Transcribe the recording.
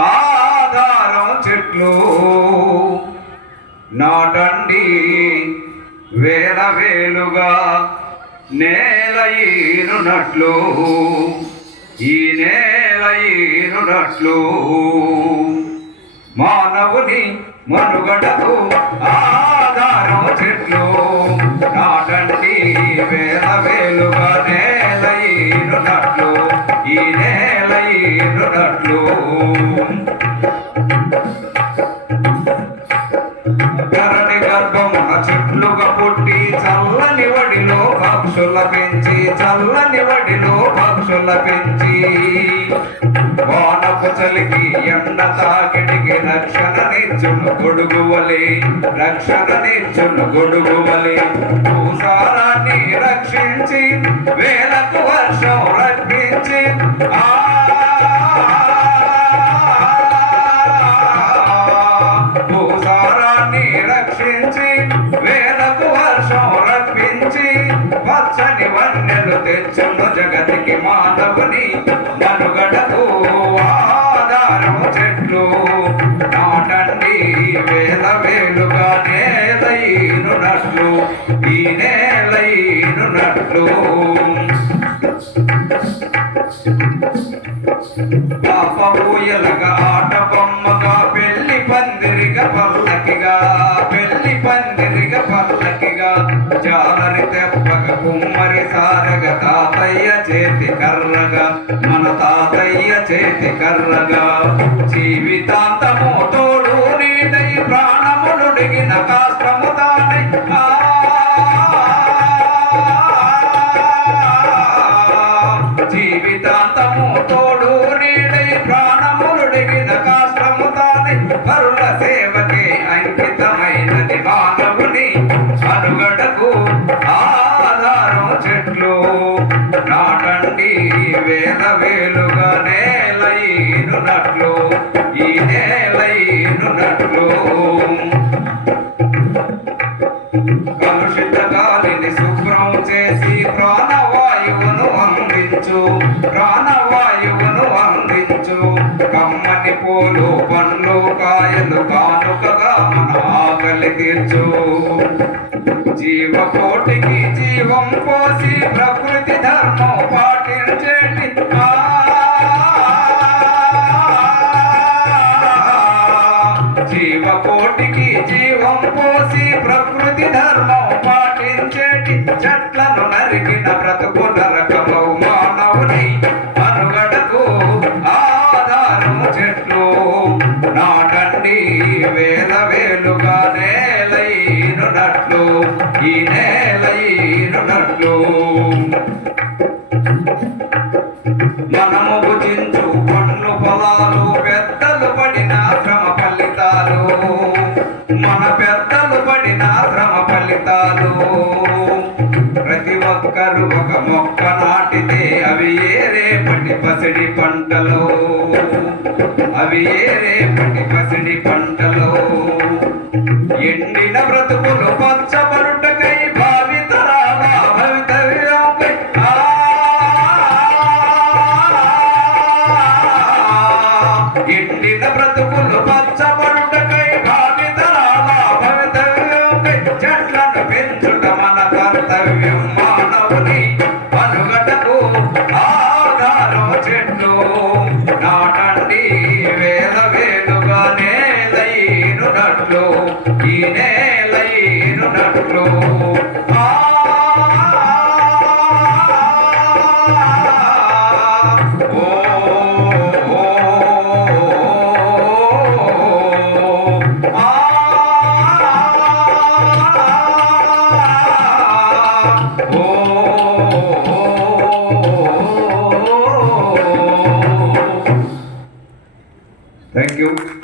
ఆధారం చెట్లు నాటండి వేల వేలుగా నేల ఈనునట్లు ఈ నేల ఈనునట్లు మానవుని మనుగడకు వానపు ఎండ తాకిడికి రక్షణ నిచ్చును గొడుగువలే రక్షణ నిచ్చును గొడుగువలే. భూసారాన్ని రక్షించి వేలకు వర్షం రప్పించి ఆ భూసారాన్ని రక్షించి వేలకు వర్షం రప్పించి పచ్చని వన్నెలు తెచ్చును జగ నేలైనున్నట్లు పాప ఆట బొమ్మగా పెళ్ళి పందిరిగా పల్లకిగా పెళ్ళి పందిరిగా పల్లకిగా జాలరి తెప్పక కుమ్మరి సారగా తాతయ్య చేతి కర్రగా మన తాతయ్య చేతి కర్రగా జీవితాంతము తోడు నీడై ప్రాణములుడిగిన కాష్టము చెట్లు నాటండి వేద వేలుగా నేలైనున్నట్లు ఈ నేలైనున్నట్లు కలుషిత గాలిని శుభ్రం చేసి ప్రాణవాయువును అందించు ప్రాణవాయువును అందించు. కమ్మని పూలు పండ్లు కాయలు కాయ తీర్చు జీవకోటికి జీవం పోసి ప్రకృతి ధర్మం పాటించేటి జీవకోటికి జీవం పోసి ప్రకృతి ధర్మం పాటించేటి చెట్లను నరికిన బ్రతుకు మన పెద్దలు పడిన శ్రమ ఫలితాలు. ప్రతి ఒక్కరు ఒక మొక్క నాటితే అవి ఏరే రేపటి పసిడి పంటలు. అవి ఏరే రేపటి పసిడి పంటలు. ఎండిన బ్రతుకులు పచ్చబరుటకై చెట్లను పెంచుట మన కర్తవ్యం మానవుని మనుగడకు ఆధారం చెట్లు నాటండి వేల వేలుగా నేలైనున్నట్లు ఈ you.